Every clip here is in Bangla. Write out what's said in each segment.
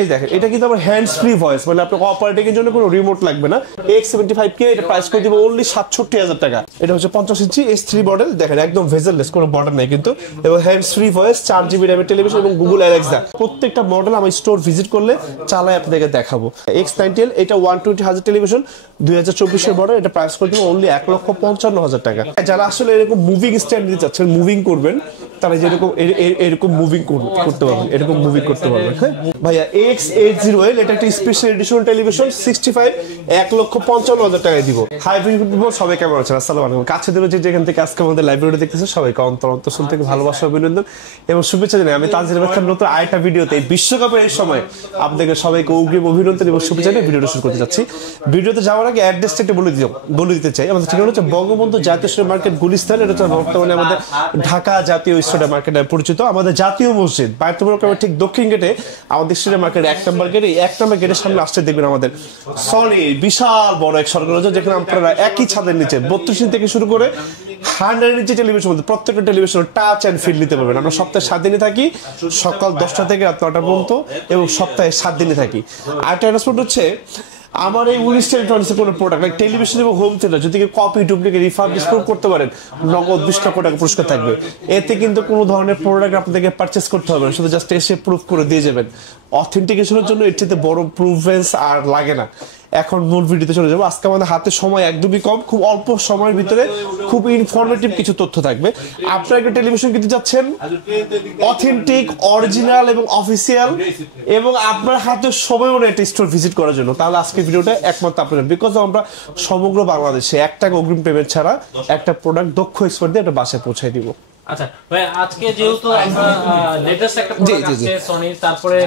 এই দেখেন এটা কিন্তু আমার হ্যান্ডস ফ্রি ভয়েস, মানে আপনার অপারেটিং এর জন্য কোনো রিমোট লাগবে না। X75K এটা প্রাইস করে দিব অনলি ৬৭,০০০ টাকা। এটা হচ্ছে 50 ইঞ্চি S3 মডেল, দেখেন একদম ভেজেললেস, কোনো বর্ডার নাই কিন্তু, এবং হ্যান্ডস ফ্রি ভয়েস, 4GB র্যামের টেলিভিশন এবং গুগল অ্যালেক্সা। প্রত্যেকটা মডেল আমি স্টোর ভিজিট করলে চালাই আপনাদেরকে দেখাবো। X90L এটা 120Hz টেলিভিশন, 2024 এর মডেল, এটা প্রাইস করে দিব অনলি ১,৫৫,০০০ টাকা। যারা আসলে এরকম মুভিং স্ট্যান্ড দিতে চাচ্ছেন, মুভিং করবেন, তারা যেরকম এরকম মুভিং করতে পারবেন, এরকম মুভিং করতে পারবেন। হ্যাঁ ভাইয়া, X80L এটা একটা স্পেশাল এডিশন টেলিভিশন, 65, ১,৫৫,০০০ টাকায় দিব। হাই ভিউ সবাই কেমন আছেন? আসসালামু আলাইকুম। কাছে দূরে যেখান থেকে আজকে আমাদের লাইব্রেরিতে দেখতেছেন সবাইকে অন্তর থেকে ভালোবাসা, অভিনন্দন এবং শুভেচ্ছা জানাই। আমি তানজিল আহমেদ খান নতুন আরেকটা ভিডিওতে বিশ্বকাপের এই সময় আপনাদেরকে সবাইকে অগ্রিম অভিনন্দন এবং শুভেচ্ছা জানিয়ে ভিডিওটা শুরু করতে যাচ্ছি। ভিডিওতে যাওয়ার আগে অ্যাড্রেসটা একটু বলে দিতে চাই। আমাদের ঠিকানা হচ্ছে বঙ্গবন্ধু জাতীয় স্টেডিয়াম মার্কেট, গুলিস্তান। এটা হচ্ছে বর্তমানে আমাদের ঢাকা জাতীয় স্টেডিয়াম মার্কেট নামে পরিচিত। আমাদের জাতীয় মসজিদ বায়তুল মোকাররমের ঠিক দক্ষিণ গেটে আমাদের স্টেডিয়াম মার্কেট ১ নম্বর গেটে, ১ নম্বর গেটের সামনে আসতে দেখবেন আমাদের সনি বিশাল বড় এক সরকার, যেখানে আপনারা একই ছাদের নিচে ৩২ ইঞ্চি থেকে শুরু করে 100 ইঞ্চি টেলিভিশন, প্রত্যেকটা টেলিভিশন টাচ অ্যান্ড ফিল নিতে পারবেন। আমরা সপ্তাহে 7 দিনে থাকি, সকাল 10টা থেকে রাত 9টা পর্যন্ত, এবং সপ্তাহে 7 দিনে থাকি। আরেকটা অ্যানাউন্সমেন্ট হচ্ছে, আমার এই উনিশ ইলেকট্রনিক্সের কোনো প্রোডাক্ট লাইক টেলিভিশন এবং হোম থিয়েটার যদি কপি ডুপ্লিকেট রিফার্বিশ করতে পারেন, নগদ 20 লক্ষ টাকা পুরস্কার থাকবে। এতে কিন্তু কোনো ধরনের প্রোডাক্ট আপনাদেরকে পারচেস করতে হবে না, শুধু জাস্ট এসে প্রুফ করে দিয়ে যাবেন। অথেন্টিকেশনের জন্য এর চেয়ে বড় প্রুফেন্স আর লাগে না। এখন মূল ভিডিওতে চলে যাবো। আজকে আমাদের হাতে সময় একদমই কম, খুব অল্প সময়ের ভিতরে খুব ইনফরমেটিভ কিছু তথ্য থাকবে। আপনারা একটা টেলিভিশন কিনতে যাচ্ছেন অথেন্টিক, অরিজিনাল এবং অফিসিয়াল, এবং আপনার হাতে সময়ও নেই একটা স্টোর ভিজিট করার জন্য, তাহলে আজকে ভিডিওটা একমাত্র আপনাদের। বিকজ আমরা সমগ্র বাংলাদেশে 1 টাকা অগ্রিম পেমেন্ট ছাড়া একটা প্রোডাক্ট দক্ষ এক্সপার্ট দিয়ে একটা বাসায় পৌঁছায় দিব। আচ্ছা ভাই, আজকে যেহেতু আমরা লেটেস্ট একটা প্রোডাক্ট আছে সনি, তারপরে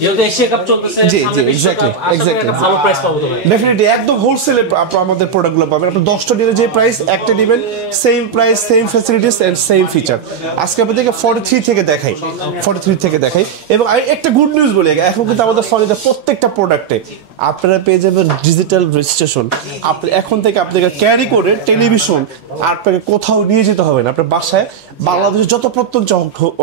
যেহেতু এশিয়া কাপ চলতেছে, জি এক্স্যাক্টলি ভালো প্রাইস পাবো তো ভাই? ডেফিনেটলি একদম হোলসেলে আমাদের প্রোডাক্টগুলো পাবেন। আপনি 10টা নিলে যে প্রাইস, একটা নেবেন same price, same facilities and same feature. আজকে আপনাদেরকে 43 থেকে দেখাই। এবং একটা গুড নিউজ বলি, এখন কিন্তু আমাদের সনিতে প্রত্যেকটা প্রোডাক্টে আপনারা পেয়ে যাবেন ডিজিটাল রেজিস্ট্রেশন। আপনি এখন থেকে আপনাকে ক্যারি করে টেলিভিশন আপনাকে কোথাও নিয়ে যেতে হবে না। আপনার বাসায়, বাংলাদেশের যত প্রত্যন্ত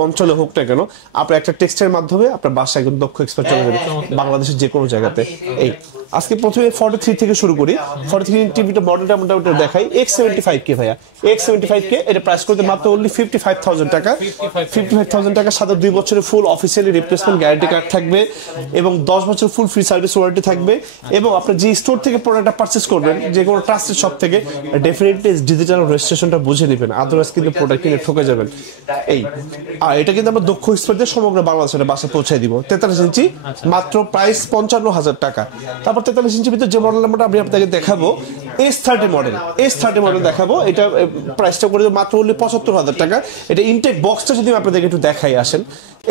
অঞ্চলে হোক না কেন, আপনি একটা টেক্সটের মাধ্যমে আপনার বাসায় একজন দক্ষ এক্সপার্ট চলে যাবে বাংলাদেশের যে কোনো জায়গাতে। এই আজকে প্রথমে 43 থেকে শুরু করি। 43 টিভিটা মডেলটা মোটামুটি দেখাই। X75K ভাইয়া, X75K এটা প্রাইস করতে মাত্র অনলি 55,000 টাকা। 55,000 টাকার সাথে 2 বছরের ফুল অফিসিয়ালি রিপ্লেসমেন্ট গ্যারান্টি কার্ড থাকবে, এবং 10 বছর ফুল ফ্রি সার্ভিস ওয়ারেন্টি থাকবে। এবং আপনি যে স্টোর থেকে প্রোডাক্টটা পারচেস করবেন, যে কোনো ট্রাস্টেড শপ থেকে, ডেফিনেটলি ডিজিটাল রেজিস্ট্রেশনটা বুঝে নেবেন, আদারওয়াইজ কিন্তু প্রোডাক্ট কিনে ঠকে যাবেন। এই আর এটা কিন্তু আমরা দক্ষ এক্সপার্টদের সমগ্র বাংলাদেশের বাসায় পৌঁছায় দিব। 43 ইঞ্চি মাত্র প্রাইস 55,000 টাকা। তারপর 43 ইঞ্চির ভিতরে যে মডেল নাম্বারটা আমি আপনাকে দেখাবো, S30 মডেল দেখাবো। এটা প্রাইসটা করে মাত্র অনলি 75,000 টাকা। এটা ইনটেক বক্সটা যদি আপনাদেরকে একটু দেখাই আসেন,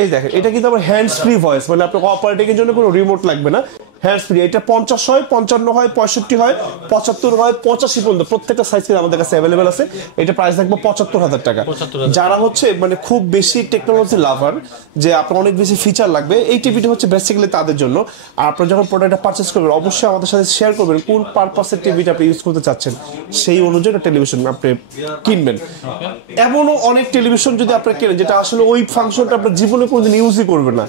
এই দেখেন এটা কিন্তু আমার হ্যান্ডস ফ্রি ভয়েস, মানে আপনার অপারেটিং এর জন্য কোনো রিমোট লাগবে না, হ্যান্ডস ফ্রি। এটা 50 হয়, 55 হয়, 65 হয়, 75 হয়, 85 পর্যন্ত প্রত্যেকটা সাইজ আমাদের কাছে অ্যাভেলেবেল আছে। এটা প্রাইস থাকবে 75,000 টাকা। যারা হচ্ছে মানে খুব বেশি টেকনোলজি লাভার, যে আপনার অনেক বেশি ফিচার লাগবে, এই টিভিটা হচ্ছে বেসিক্যালি তাদের জন্য। আর আপনারা যখন প্রোডাক্টটা পারচেস করবেন, অবশ্যই আমাদের সাথে শেয়ার করবেন কোন পারপাসের টিভিটা আপনি ইউজ করতে চাচ্ছেন, সেই অনুযায়ী একটা টেলিভিশন আপনি কিনবেন। এমনও অনেক টেলিভিশন যদি আপনি কেনেন যেটা আসলে ওই ফাংশনটা আপনার জীবনে কোনোদিন ইউজই করবেন না,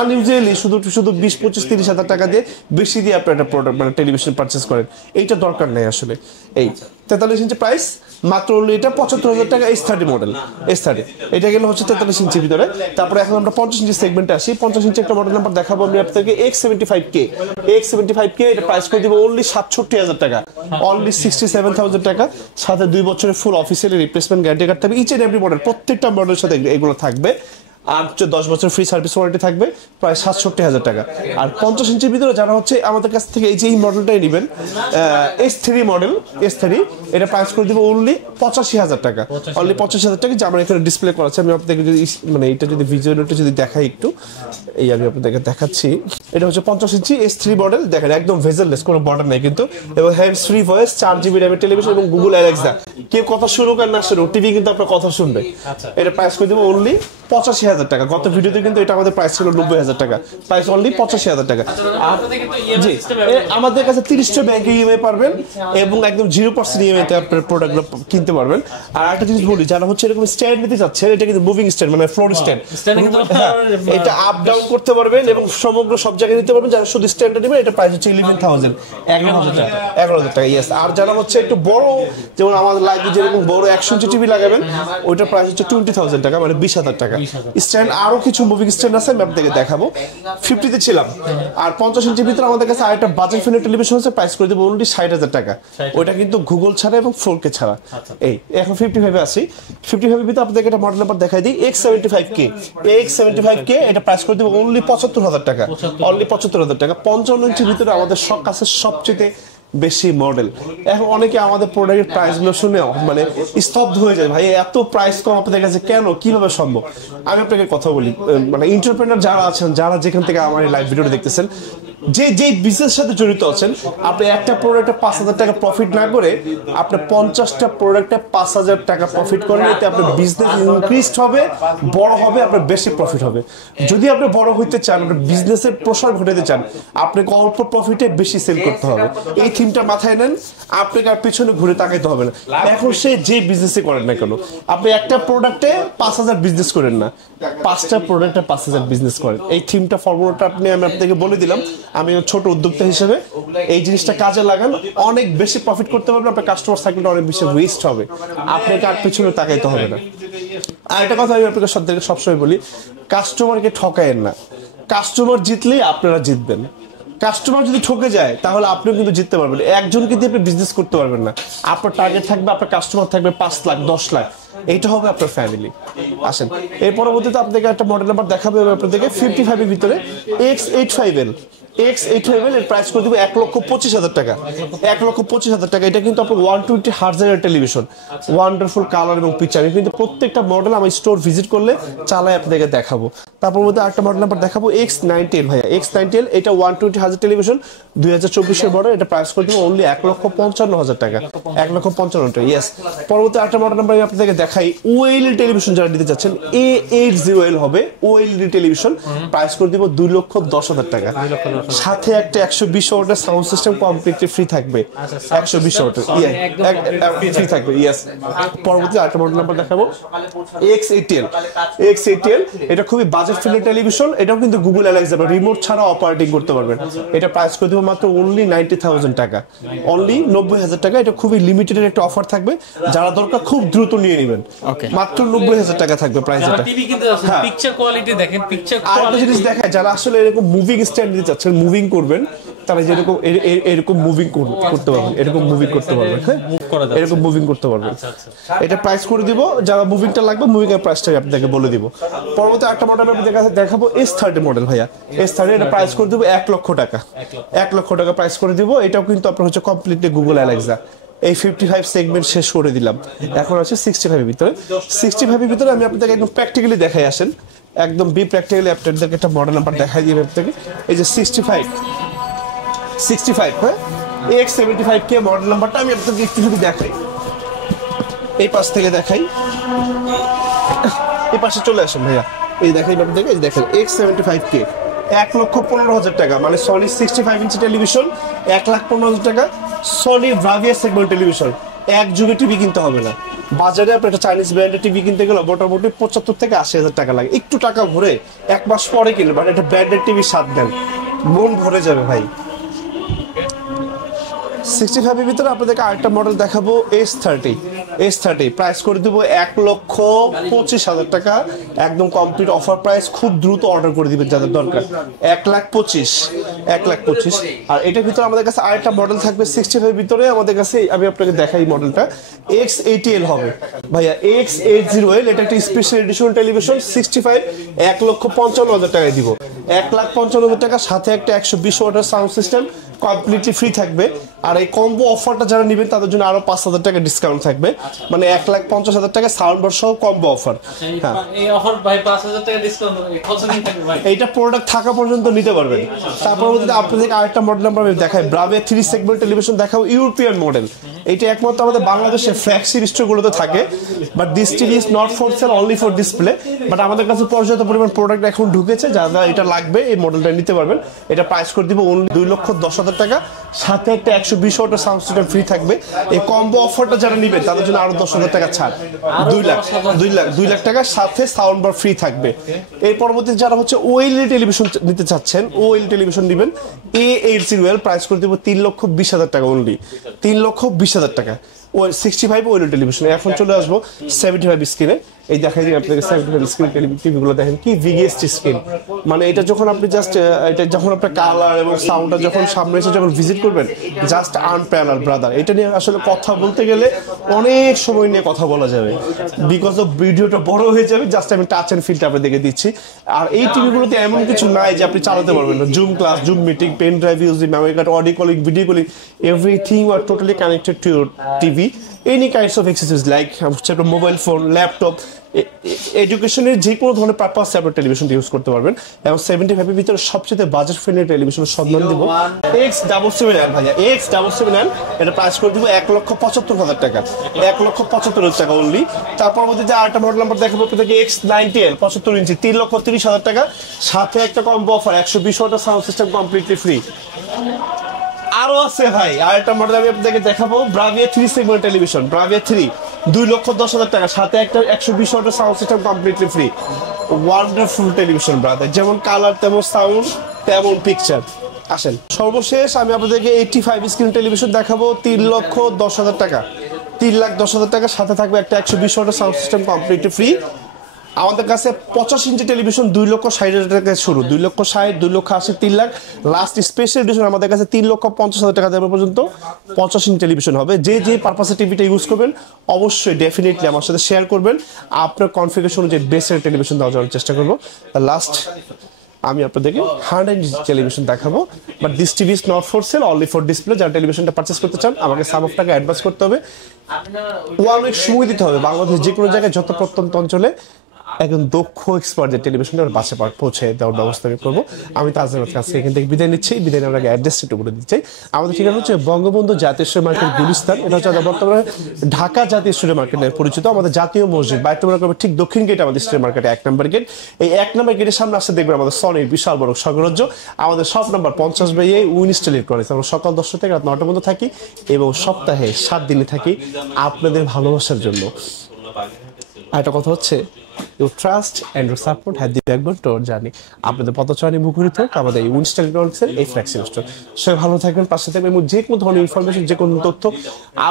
আনইউজুয়ালি শুধু 20-25-30 হাজার টাকা দিয়ে বেশি দিয়ে আপনি একটা প্রোডাক্ট মানে টেলিভিশন পারচেস করেন, এইটা দরকার নেই আসলে। এই 43 ইঞ্চি প্রাইস মাত্র এটা 75,000 টাকা। S30 মডেল, S30 এটা গেল হচ্ছে 43 ইঞ্চির ভিতরে। তারপরে এখন আমরা 50 ইঞ্চি সেগমেন্টে আসি। 50 ইঞ্চি একটা মডেল নাম্বার দেখাবো আমি আপনাদেরকে, X75K এটা প্রাইস করে দিব অনলি 67,000 টাকা, অনলি 67,000 টাকা। সাথে 2 বছরের ফুল অফিসিয়ালি রিপ্লেসমেন্ট গ্যারান্টি কার্ড থাকবে। ইচ এন্ড এভরি মডেল প্রত্যেকটা মডেলের সাথে এগুলো থাকবে। আর 10 বছর ফ্রি সার্ভিস ওয়ারেন্টি থাকবে, প্রায় 67,000 টাকা। আর 50 ইঞ্চির ভিতরে যারা হচ্ছে আমাদের কাছ থেকে এই যে এই মডেলটাই নেবেন, S3 মডেল, S3 এটা প্রাইস করে দিব অনলি 85,000 টাকা, অনলি 85,000 টাকা। যে আমার এখানে ডিসপ্লে করা আছে, আমি আপনাদেরকে যদি মানে এটা যদি ভিজুয়ালটা যদি দেখাই একটু, এই আমি আপনাদেরকে দেখাচ্ছি। এটা হচ্ছে 50 ইঞ্চি S3 মডেল, দেখেন একদম ভেজেললেস, কোনো বর্ডার নাই কিন্তু, এবং হ্যান্ডস ফ্রি ভয়েস, 4GB র্যামের টেলিভিশন এবং গুগল অ্যালেক্সা। কেউ কথা শুনুক আর না শুনুক, টিভি কিন্তু আপনার কথা শুনবে। এটা প্রাইস করে দেবো অনলি 85,000 টাকা। গত ভিডিওতে কিন্তু এটা আমাদের প্রাইস ছিল 90,000 টাকা, প্রাইস অনলি 85,000 টাকা। জি, আমাদের কাছে 30টা ব্যাংকে ইএমআই পারবেন এবং একদম 0% ইএমআই তে আপনার প্রোডাক্টগুলো কিনতে পারবেন। আর একটা জিনিস বলি, যারা হচ্ছে এরকম স্ট্যান্ড নিতে চাচ্ছেন, এটা কিন্তু মুভিং স্ট্যান্ড, মানে ফ্লোর স্ট্যান্ড, এটা আপ ডাউন করতে পারবেন এবং সমগ্র সব জায়গায় নিতে পারবেন। যারা শুধু স্ট্যান্ডে নেবেন, এটা প্রাইস হচ্ছে 11,000, 11,000 টাকা। ইয়েস। আর যারা হচ্ছে একটু বড়, যেমন আমাদের লাগবে যেরকম বড় 100 ইঞ্চি টিভি লাগাবেন, ওইটার প্রাইস হচ্ছে 20,000 টাকা, মানে 20,000 টাকা। স্ট্যান্ড আরো কিছু মুভিং স্ট্যান্ড আছে, আমি আপনাদেরকে দেখাবো। 50 তে ছিলাম। আর 50 ইঞ্চির ভিতরে আমাদের কাছে আরেকটা বাজেট ফ্রেন্ডলি টেলিভিশন আছে, প্রাইস করে দেবো অনলি 60,000 টাকা। ওইটা কিন্তু গুগল ছাড়া এবং 4K ছাড়া। এই এখন 55 এ আসি। 55 এর ভিতরে আপনাদেরকে একটা মডেল নাম্বার দেখাই দিই, X75K। X75K এটা প্রাইস করে দেবো অনলি 75,000 টাকা, অনলি 75,000 টাকা। 55 ইঞ্চির ভিতরে আমাদের কাছে সবচেয়ে বেশি মডেল। এখন অনেকে আমাদের প্রোডাক্টের প্রাইসগুলো শুনে মানে স্তব্ধ হয়ে যায়, ভাই এত প্রাইস কম আপনাদের কাছে কেন, কিভাবে সম্ভব? আমি আপনাকে কথা বলি, মানে এন্টারপ্রেনার যারা আছেন, যারা যেখান থেকে আমার এই লাইভ ভিডিওটা দেখতেছেন, যে বিজনেসের সাথে জড়িত আছেন, আপনি একটা প্রোডাক্টে 5,000 টাকা প্রফিট না করে আপনি 50টা প্রোডাক্টে 5,000 টাকা প্রফিট করেন, এতে আপনার বিজনেস ইনক্রিজ হবে, বড় হবে, আপনার বেশি প্রফিট হবে। যদি আপনি বড় হইতে চান, আপনার বিজনেসের প্রসার ঘটাতে চান, আপনাকে অল্প প্রফিটে বেশি সেল করতে হবে। এই থিমটা মাথায় নেন, আপনাকে আর পিছনে ঘুরে তাকাইতে হবে না। এখন সে যে বিজনেসই করেন না কেন, আপনি একটা প্রোডাক্টে 5,000 বিজনেস করেন না, 5টা প্রোডাক্টে 5,000 বিজনেস করেন। এই থিমটা ফর্মুলাটা আমি আপনাকে বলে দিলাম। আমি ছোট উদ্যোক্তা হিসেবে এই জিনিসটা কাজে লাগান, অনেক বেশি প্রফিট করতে পারবেন, আপনার কাস্টমার সাইকেলটা অনেক বেশি ওয়েস্ট হবে, আপনাকে আর পিছনে তাকাইতে হবে না। আর একটা কথা আমি আপনাকে সবসময় বলি, কাস্টমারকে ঠকায়েন না। কাস্টমার জিতলেই আপনারা জিতবেন। কাস্টমার যদি ঠকে যায়, তাহলে আপনিও কিন্তু জিততে পারবেন। একজনকে দিয়ে আপনি বিজনেস করতে পারবেন না। আপনার টার্গেট থাকবে, আপনার কাস্টমার থাকবে 5 লাখ 10 লাখ, এইটা হবে আপনার ফ্যামিলি। আসেন, এর পরবর্তীতে আপনাদেরকে একটা মডেল নাম্বার দেখাবো আপনাদেরকে 55 এর ভিতরে X85L। X85L এর প্রাইস করে দিব 1,25,000 টাকা, 1,25,000 টাকা। এটা কিন্তু আপনার 120 হার্জের টেলিভিশন, ওয়ান্ডারফুল কালার এবং পিকচার। আমি কিন্তু প্রত্যেকটা মডেল আমার স্টোর ভিজিট করলে চালাই আপনাদেরকে দেখাবো। তারপর মধ্যে আরেকটা মডেল নাম্বার দেখাবো X90L। ভাইয়া X90L এটা 120 হার্জের টেলিভিশন, 2024 এর মডেল। এটা প্রাইস করে দিব অনলি 1,55,000 টাকা, 1,55,000 টাকা। ইয়েস। পরবর্তী আরেকটা মডেল নাম্বার আমি আপনাদেরকে দেখাই, OLED টেলিভিশন যারা নিতে চাচ্ছেন, A80L হবে OLED টেলিভিশন, প্রাইস করে দিব 2,10,000 টাকা। সাথে একটা 120 ওয়াটের সাউন্ড সিস্টেম কমপ্লিটলি ফ্রি থাকবে, 120 ওয়াটের ফ্রি থাকবে। ইয়েস। পরবর্তী আরেকটা মডেল নাম্বার দেখাবো X80L। এটা খুবই বাজেট ফ্রেন্ডলি টেলিভিশন, এটাও কিন্তু গুগল অ্যালেক্সা বা রিমোট ছাড়া অপারেটিং করতে পারবেন। এটা প্রাইস করে দেবো মাত্র অনলি 90,000 টাকা, অনলি 90,000 টাকা। এটা খুবই লিমিটেড একটা অফার থাকবে, যারা দরকার খুব দ্রুত নিয়ে নেবেন। মাত্র 90,000 টাকা থাকবে প্রাইস। এটা পিকচার কোয়ালিটি দেখেন, পিকচার আরেকটা জিনিস দেখায়, যারা আসলে এরকম মুভিং স্ট্যান্ড দিতে চাচ্ছেন, মুভিং করবেন, তারা যেরকম এরকম মুভিং করতে পারবেন, এরকম মুভিং করতে পারবেন। হ্যাঁ, এরকম মুভিং করতে পারবেন। এটা প্রাইস করে দিব, যারা মুভিংটা লাগবে মুভিং এর প্রাইসটা আপনাকে বলে দিব। পরবর্তী একটা মডেল আমি দেখাবো S30 মডেল। ভাইয়া S30 এটা প্রাইস করে দিব 1 লক্ষ টাকা, 1 লক্ষ টাকা প্রাইস করে দিব। এটাও কিন্তু আপনার হচ্ছে কমপ্লিটলি গুগল অ্যালেক্সা। এই 55 সেগমেন্ট শেষ করে দিলাম, এখন আছে 65 এর ভিতরে। 65 এর ভিতরে আমি আপনাদেরকে একদম প্র্যাকটিক্যালি দেখাই, আসেন একদম প্র্যাকটিক্যালি আপনাদেরকে একটা মডেল নাম্বার দেখাই দিই আপনাদেরকে। এই যে 65, হ্যাঁ, X75K মডেল নাম্বারটা আমি আপনাদেরকে একটু যদি দেখাই, এই পাশ থেকে দেখাই, এই পাশে চলে আসেন ভাইয়া, এই দেখাই আপনাদেরকে, এই দেখেন X75K 1,15,000 টাকা, মানে সনি 65 ইঞ্চি টেলিভিশন 1,15,000 টাকা। সনি ব্রাভিয়া সেগমেন্ট টেলিভিশন, এক যুগে টিভি কিনতে হবে না। বাজারে আপনি একটা চাইনিজ ব্র্যান্ডের টিভি কিনতে গেলে মোটামুটি 75 থেকে 80,000 টাকা লাগে। একটু টাকা ভরে 1 মাস পরে কিনলে, বাট একটা ব্র্যান্ডের টিভি স্বাদ দেন, মন ভরে যাবে ভাই। 65 এর ভিতরে আপনাদেরকে আরেকটা মডেল দেখাবো S30 প্রাইস করে দেবো 1,25,000 টাকা, একদম কমপ্লিট অফার প্রাইস। খুব দ্রুত অর্ডার করে দিবেন যাদের দরকার, 1,25,000। আর এটার ভিতরে আমাদের কাছে আরেকটা মডেল থাকবে 65 এর ভিতরে আমাদের কাছে, আমি আপনাকে দেখাই মডেলটা X80L হবে ভাইয়া, X80L। এটা একটা স্পেশাল এডিশন টেলিভিশন 65, 1,55,000 টাকায় দিব, 1,55,000 টাকা। সাথে একটা 120 ওয়াটের সাউন্ড সিস্টেম, কমপ্লিটলি ফ্রি থাকবে। আর এই কম্বো অফারটা যারা নেবেন তাদের জন্য আরো 5,000 টাকা ডিসকাউন্ট থাকবে, মানে 1,50,000 টাকা সাউন্ড বার সহ কম্বো অফার। এই অফার ভাই 5,000 টাকা ডিসকাউন্ট কতদিন থাকবে ভাই? এইটা প্রোডাক্ট থাকা পর্যন্ত নিতে পারবেন। তারপর যদি আপনাদেরকে আরেকটা মডেল নাম্বার আমি দেখাই, ব্রাভিয়া 3 সেগমেন্ট টেলিভিশন দেখাও, ইউরোপিয়ান মডেল। এটা একমাত্র আমাদের বাংলাদেশের ফ্ল্যাগশিপ স্টোরগুলোতে থাকে, but this TV is not for sale, only for display. But আমাদের কাছে পর্যাপ্ত পরিমাণ প্রোডাক্ট এখন ঢুকেছে, যারা এটা লাগবে এই মডেলটা নিতে পারবেন। এটা প্রাইস করে দিব অনলি 2,10,000 টাকা, সাথে একটা 120 ওয়াটের সাউন্ড সিস্টেম ফ্রি থাকবে। এই কম্বো অফারটা যারা নেবেন তাদের জন্য আরো 10,000 টাকা ছাড়, 2 লাখ টাকা, সাথে সাউন্ড বার ফ্রি থাকবে। এর পরবর্তীতে যারা হচ্ছে ওএলইডি টেলিভিশন নিতে চাচ্ছেন, ওএলইডি টেলিভিশন নেবেন A801, প্রাইস করে দিব 3,20,000 টাকা অনলি, 3,20,000 টাকা। ও 65 ওএলইডি টেলিভিশন। এখন চলে আসবো 75 স্ক্রিনে। এই দেখাই দিন আপনাদের 75 স্ক্রিন টিভিগুলো দেখেন কি ভিজিএসটি স্ক্রিন, মানে এটা যখন আপনি জাস্ট এটা যখন আপনার কালার এবং সাউন্ডটা যখন সামনে এসে যখন ভিজিট করবেন, জাস্ট আনপ্যারাল ব্রাদার। এটা নিয়ে আসলে কথা বলতে গেলে অনেক সময় নিয়ে কথা বলা যাবে, বিকজ অফ ভিডিওটা বড় হয়ে যাবে। জাস্ট আমি টাচ এন্ড ফিলটা আপনাদেরকে দিচ্ছি। আর এই টিভিগুলোতে এমন কিছু নাই যে আপনি চালাতে পারবেন না, zoom class, zoom meeting, pen drive using, memory card, audio calling, video calling, everything are totally connected to your TV. Any kinds of accessories like mobile phone, laptop, এডুকেশনের যে কোনো ধরনের পারপাসে আপনার টেলিভিশনটা ইউজ করতে পারবেন। এবং 75 ভিতরে সবচেয়ে বাজেট ফ্রেন্ডলি টেলিভিশনের সম্মান দিব X779 ভাইয়া, X779। এটা প্রাইস করে দিব 1,75,000 টাকা, 1,75,000 টাকা অনলি। তারপর মধ্যে যে আরেকটা মডেল নাম্বার দেখাবো আপনাদেরকে, X90L 75 ইঞ্চি, 3,30,000 টাকা, সাথে একটা কম্বো অফার 120 ওয়াটের সাউন্ড সিস্টেম কমপ্লিটলি ফ্রি। আরো আছে ভাই, আরেকটা মডেল আমি আপনাদেরকে দেখাবো, ব্রাভিয়া 3 সেগমেন্ট টেলিভিশন, ব্রাভিয়া 3, 2,10,000 টাকা, সাথে একটা 120 ওয়াটের sound system completely free. Wonderful television brother, যেমন কালার তেমন সাউন্ড তেমন পিকচার। আসেন সর্বশেষ আমি আপনাদেরকে 85 স্ক্রিন টেলিভিশন দেখাবো, 3,10,000 টাকা, 3,10,000 টাকা, সাথে থাকবে একটা 120 ওয়াটের সাউন্ড সিস্টেম কমপ্লিটলি ফ্রি। আমাদের কাছে 85 ইঞ্চি টেলিভিশন 2,60,000 টাকা শুরু, 2,60,000, 2,80,000, 3 লাখ। লাস্ট স্পেশাল এডিশন আমাদের কাছে 3,50,000 টাকা দেওয়া পর্যন্ত 85 ইঞ্চি টেলিভিশন হবে। যে যে পারপাসে টিভিটা ইউজ করবেন অবশ্যই ডেফিনেটলি আমার সাথে শেয়ার করবেন, আপনার কনফিগারেশন অনুযায়ী বেস্ট টেলিভিশন দেওয়ার জন্য চেষ্টা করবো। লাস্ট আমি আপনাদেরকে 100 ইঞ্চি টেলিভিশন দেখাবো, but this TV is not for sale, only for display. যারা টেলিভিশনটা পারচেস করতে চান আমাকে সাম অফ টাকা অ্যাডভান্স করতে হবে, 1 উইক সময় দিতে হবে। বাংলাদেশ যে কোনো জায়গায় যত প্রত্যন্ত অঞ্চলে একজন দক্ষ এক্সপার্টদের টেলিভিশনটা বাসে পৌঁছে দেওয়ার ব্যবস্থা আমি করবো। আমি তাজের কাছে এখান থেকে বিদায় নিচ্ছি। বিদায় নেওয়ার আগে অ্যাড্রেসটা একটু বলে দিতে চাই। আমাদের ঠিকানা হচ্ছে বঙ্গবন্ধু জাতীয় স্টোর মার্কেট, গুলিস্তান। এটা হচ্ছে বর্তমানে ঢাকা জাতীয় স্টোর মার্কেট নামে পরিচিত। আমাদের জাতীয় মসজিদ বাইতুল মাকাবের ঠিক দক্ষিণ গেট আমাদের স্টোর মার্কেট, 1 নম্বর গেট। এই 1 নম্বর গেটের সামনে আসতে দেখবেন আমাদের সনির বিশাল বড় স্বর্গরাজ্য। আমাদের shop number 50/A, Winston electronics. আমরা সকাল 10টা থেকে রাত 9টা পর্যন্ত থাকি এবং সপ্তাহে 7 দিনে থাকি আপনাদের ভালোবাসার জন্য। আর একটা কথা হচ্ছে, your trust and your support have the backbone to our journey. আপনাদের পদচারণে মুখরিত হোক আমাদের এই উইনস্টন ইলেকট্রনিক্সের এই ফ্ল্যাগশিপ স্টোর। সবাই ভালো থাকবেন, পাশে থাকবেন এবং যে কোনো ধরনের ইনফরমেশন, যে কোনো তথ্য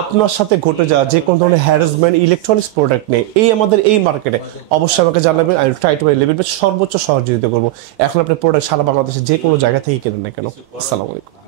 আপনার সাথে ঘটে যাওয়া যে কোনো ধরনের হ্যারাসমেন্ট ইলেকট্রনিক্স প্রোডাক্ট নেই এই আমাদের এই মার্কেটে অবশ্যই আমাকে জানাবেন। আমি ট্রাই টু মাই লেভেল সর্বোচ্চ সহযোগিতা করবো। এখন আপনার প্রোডাক্ট সারা বাংলাদেশে যে কোনো জায়গা থেকে কেনেন না কেন। আসসালামু আলাইকুম।